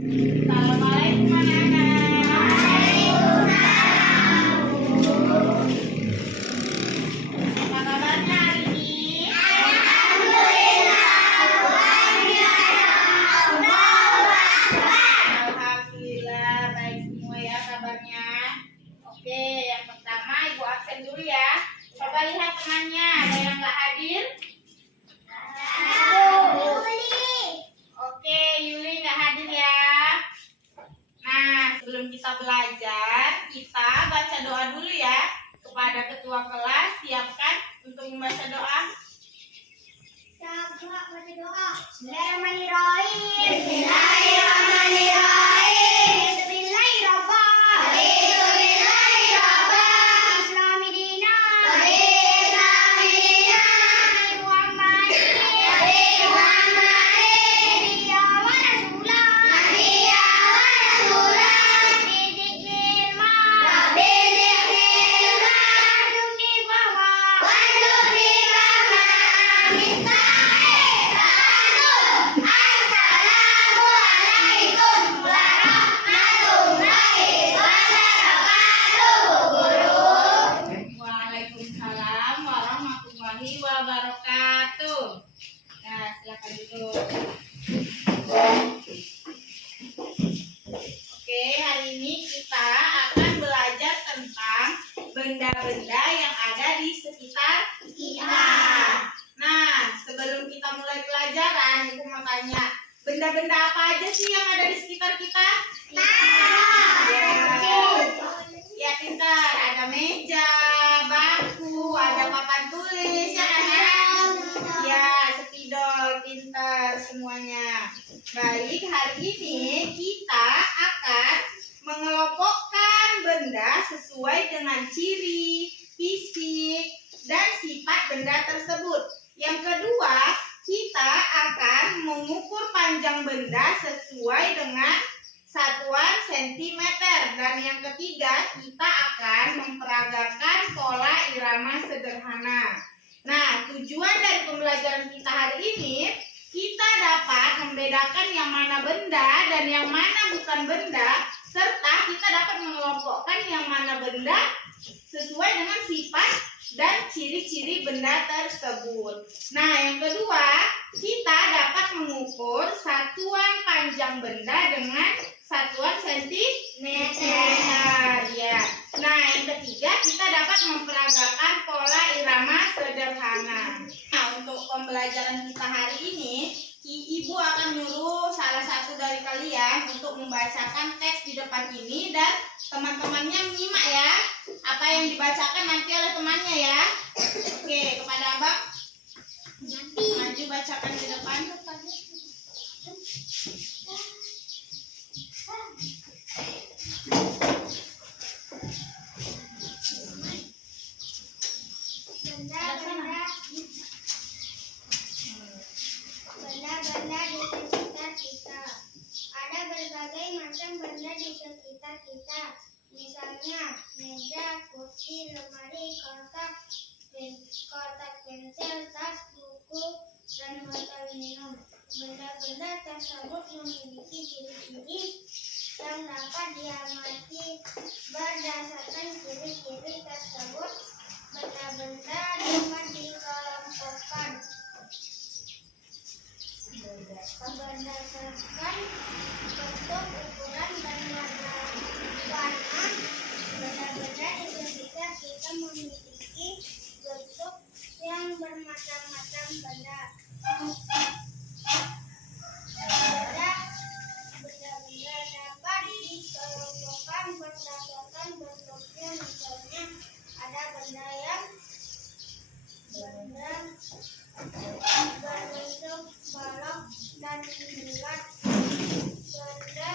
Assalamualaikum anak-anak. Apa kabarnya hari ini? Alhamdulillah baik semua ya kabarnya. Oke, yang pertama ibu absen dulu ya. Coba lihat temannya, ada yang nggak hadir? Oke, Yuli nggak hadir ya. Nah, sebelum kita belajar, kita baca doa dulu ya. Kepada ketua kelas, siapkan untuk membaca doa. Siap, baca doa. Bismillahirrahmanirrahim. Bismillahirrahmanirrahim. Waalaikumsalam warahmatullahi wabarakatuh. Nah, silakan duduk. Oke, hari ini kita akan belajar tentang benda-benda yang ada di sekitar kita. Nah, sebelum kita mulai pelajaran, Ibu mau tanya, benda-benda apa aja sih yang ada di sekitar kita? Ya, pintar. Ada meja, bangku, ada papan tulis, ya kan? Ya, spidol, pintar semuanya. Baik, hari ini kita akan mengelompokkan benda sesuai dengan ciri, fisik, dan sifat benda tersebut. Yang kedua, kita akan mengukur panjang benda sesuai dengan satuan sentimeter. Dan yang ketiga, kita akan memperagakan pola irama sederhana. Nah, tujuan dari pembelajaran kita hari ini, kita dapat membedakan yang mana benda dan yang mana bukan benda, serta kita dapat mengelompokkan yang mana benda sesuai dengan sifat dan ciri-ciri benda tersebut. Nah, yang kedua, kita dapat mengukur satuan panjang benda dengan satuan sentimeter. Ya. Nah, yang ketiga, kita dapat memperagakan pola irama sederhana. Nah, untuk pembelajaran kita hari ini, Ibu akan nyuruh salah satu dari kalian untuk membacakan teks di depan ini dan teman-temannya menyimak ya. Apa yang dibacakan nanti oleh temannya ya. Oke, kepada Abang. Maju bacakan di depan. Benda-benda di sekitar kita. Ada berbagai macam benda di sekitar kita. Misalnya meja, kursi, lemari, kotak pensil, tas, buku, dan botol minum. Benda-benda tersebut memiliki ciri-ciri yang dapat diamati berdasarkan ciri-ciri tersebut. Benda-benda dapat dikelompokkan berdasarkan bentuk, ukuran, dan warna. Benda-benda di sekitar kita memiliki bentuk yang bermacam-macam. Benda-benda dapat dikelompokkan berdasarkan bentuknya. Misalnya ada benda yang berbentuk balok dan bulat, benda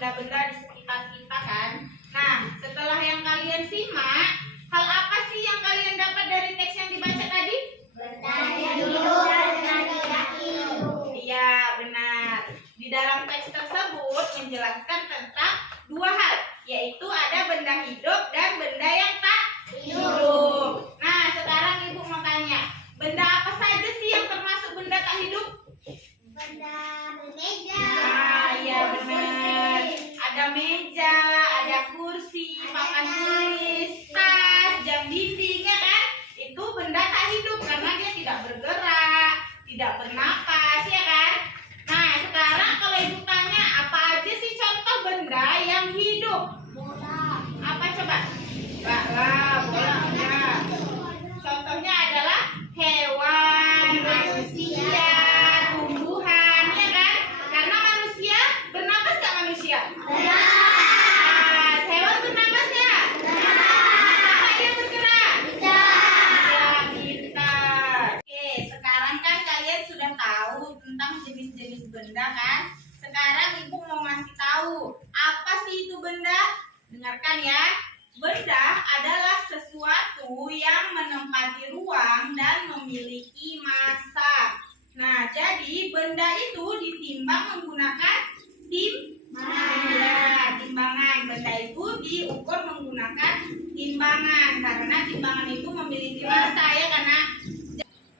benda-benda di sekitar kita kan. Nah, setelah yang kalian simak, hal apa sih yang kalian dapat dari teks yang dibaca tadi? Benda yang hidup dan benda tidak hidup. Iya, benar. Di dalam teks tersebut menjelaskan tentang dua hal, yaitu ada benda hidup dan benda yang tak hidup. Nah, sekarang Ibu mau tanya, benda apa saja sih yang termasuk benda tak hidup? Benda meja. Ah, iya benar. Ada meja, ada kursi, papan tulis, tas, jam dinding, ya kan? Itu benda tak hidup karena dia tidak bergerak, tidak bernapas, ya kan? Nah, sekarang kalau Ibu tanya, apa aja sih contoh benda yang hidup? Bola. Apa coba? Bola ada. Contohnya adalah hewan, manusia, tumbuhan, ya kan? Karena manusia bernapas nggak manusia? Bernapas. Hewan bernapas nggak? Apa dia bergerak? Ya, pintar. Oke, sekarang kan kalian sudah tahu tentang jenis-jenis benda kan? Sekarang Ibu mau ngasih tahu apa sih itu benda? Dengarkan ya. Benda adalah sesuatu yang menempati ruang dan memiliki massa. Nah, jadi benda itu ditimbang menggunakan timbangan. Benda itu diukur menggunakan timbangan karena timbangan itu memiliki massa, ya karena.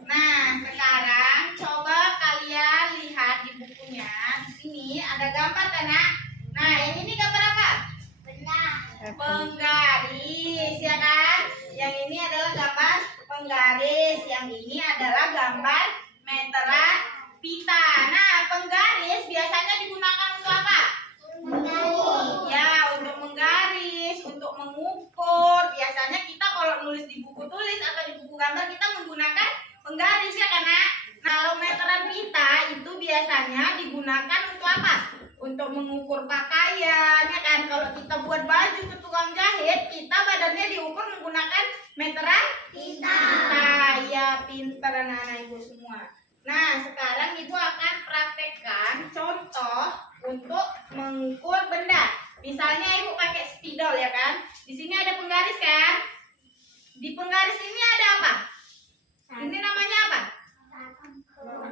Nah, sekarang coba kalian lihat di bukunya. Di sini ada gambar kan, Nak? Nah, yang ini gambar apa? Penggaris, ya kan? Yang ini adalah gambar penggaris, yang ini adalah gambar meteran pita. Nah, penggaris biasanya digunakan untuk apa? Ya, untuk menggaris, untuk mengukur. Biasanya kita kalau nulis di buku tulis atau di buku gambar kita menggunakan penggaris, ya kan? Nah, kalau meteran pita itu biasanya digunakan untuk apa? Untuk mengukur pakaian, ya kan? Kalau kita buat baju ke tukang jahit, kita badannya diukur menggunakan meteran pita. Ya, pintar anak-anak Ibu semua. Nah, sekarang Ibu akan praktekkan contoh untuk mengukur benda. Misalnya Ibu pakai spidol, ya kan? Di sini ada penggaris kan? Di penggaris ini ada apa? Ini namanya apa?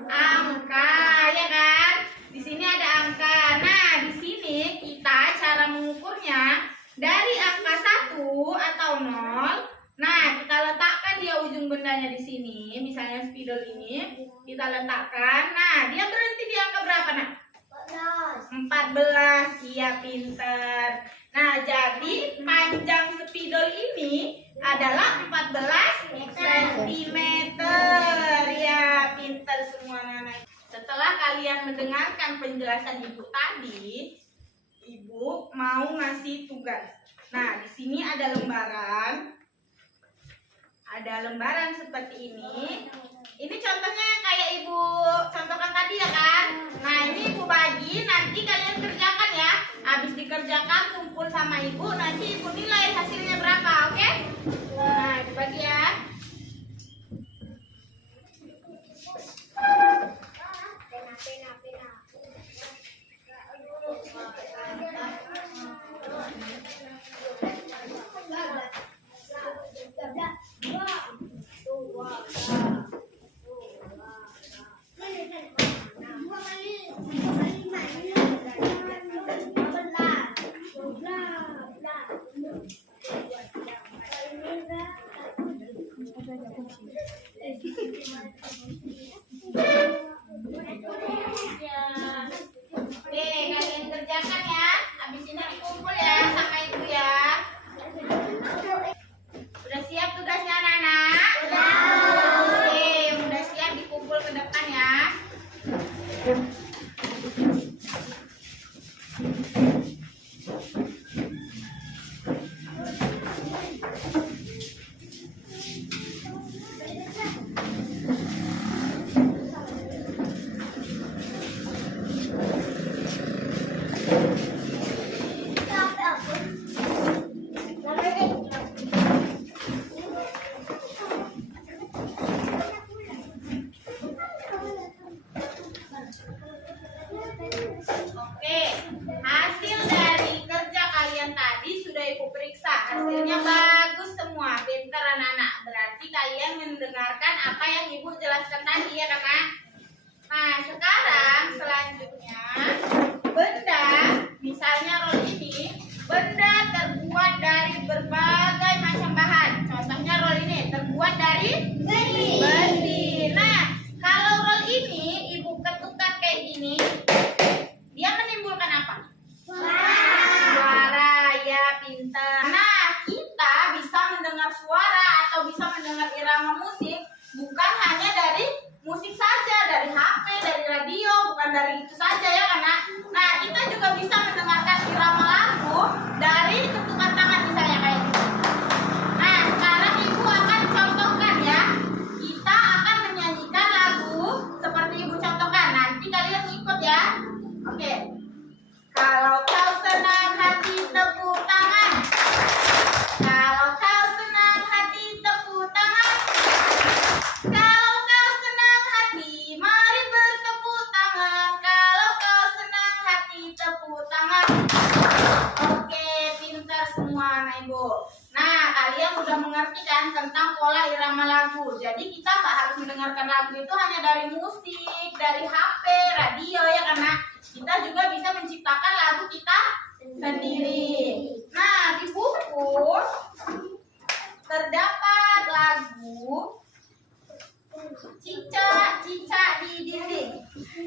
Angka, ya kan? Di sini ada angka. Nah, di sini kita cara mengukurnya dari angka 1 atau 0. Nah, kita letakkan dia ujung bendanya di sini. Misalnya spidol ini kita letakkan. Nah, dia berhenti di angka berapa, Nak? 14. Iya, pinter. Nah, jadi panjang spidol ini adalah 14 cm. Ya, pinter semua anak-anak. Setelah kalian mendengarkan penjelasan Ibu tadi, Ibu mau ngasih tugas. Nah, di sini ada lembaran. Ada lembaran seperti ini. Ini contohnya yang kayak Ibu contohkan tadi, ya kan? Nah, ini Ibu bagi, nanti kalian kerjakan ya. Habis dikerjakan kumpul sama Ibu, nanti Ibu nilai hasilnya berapa, oke? Nah, Ibu bagi ya. Oke, kalian kerjakan ya. Habis ini dikumpul ya sama Ibu ya. Udah siap tugasnya anak-anak? Oke, udah siap dikumpul ke depan ya. Hasilnya bagus semua, pintar anak-anak. Berarti kalian mendengarkan apa yang Ibu jelaskan tadi ya kan, Nak? Nah, sekarang selanjutnya benda, misalnya roll ini, benda terbuat dari berbagai macam bahan. Contohnya roll ini terbuat dari besi. Nah, kalau roll ini Ibu ketukkan kayak gini, dia menimbulkan apa? Suara, ya pintar. Nah, kita bisa mendengar suara atau bisa mendengar irama musik bukan hanya dari musik saja, dari HP, dari radio, bukan dari itu saja ya kan, Nak? Nah, kita juga bisa mendengarkan irama lagu dari ketukan tangan misalnya kayak gitu. Nah, sekarang Ibu akan contohkan ya. Kita akan menyanyikan lagu seperti Ibu contohkan. Nanti kalian ikut ya. Oke. Kalau kau senang hati tepuk tangan. Kalau kau senang hati tepuk tangan. Kalau kau senang hati mari bertepuk tangan. Kalau kau senang hati tepuk tangan. Oke, pintar semua anak Ibu. Nah, kalian sudah mengerti kan tentang pola irama lagu. Jadi kita tak harus mendengarkan lagu itu hanya dari musik, dari HP, radio ya kan, Nak? Kita juga bisa menciptakan lagu kita sendiri. Nah, di buku terdapat lagu Cicak-cicak di dinding.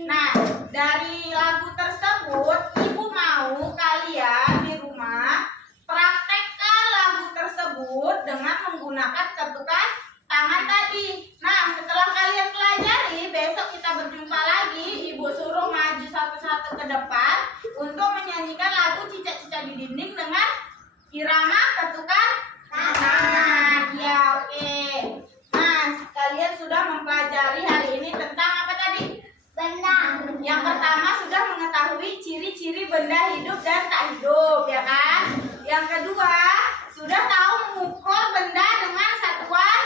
Nah, dari lagu tersebut Ibu mau kalian di rumah praktekkan lagu tersebut dengan menggunakan ketukan tangan tadi. Nah, setelah kalian pelajari, besok kita berjumpa lagi. Ibu suruh maju satu-satu ke depan untuk menyanyikan lagu Cicak-cicak di dinding dengan irama ketukan tangan. Ya, oke. Nah, kalian sudah mempelajari hari ini tentang apa tadi? Benda. Yang pertama sudah mengetahui ciri-ciri benda hidup dan tak hidup, ya kan? Yang kedua, sudah tahu mengukur benda dengan satuan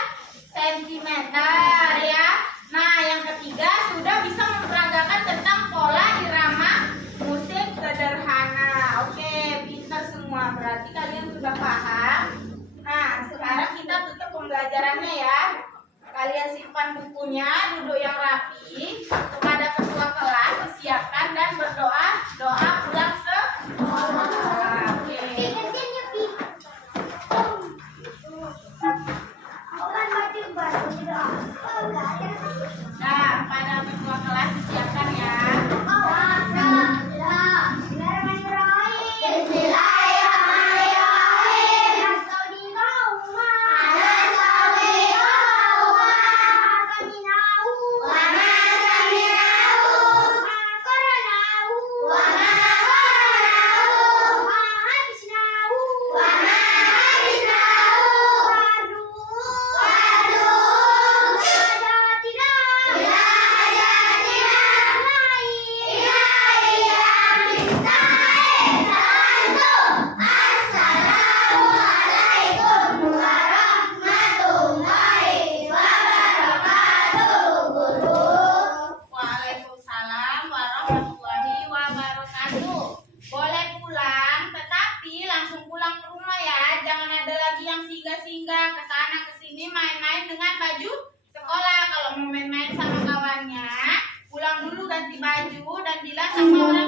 sentimeter, ya. Nah, yang ketiga sudah bisa memperagakan tentang pola irama musik sederhana. Oke, pintar semua. Berarti kalian sudah paham. Nah, sekarang kita tutup pembelajarannya ya. Kalian simpan bukunya, duduk yang rapi. Kepada ketua kelas, disiapkan dan berdoa. Doa pulang sekolah. Oke. Nah, pada ketua kelas disiapkan ya. Waalaikumsalam warahmatullahi wabarakatuh. Boleh pulang, tetapi langsung pulang ke rumah ya. Jangan ada lagi yang singgah-singgah ke sana ke sini main-main dengan baju sekolah. Kalau mau main-main sama kawannya, pulang dulu ganti baju dan bilang sama orang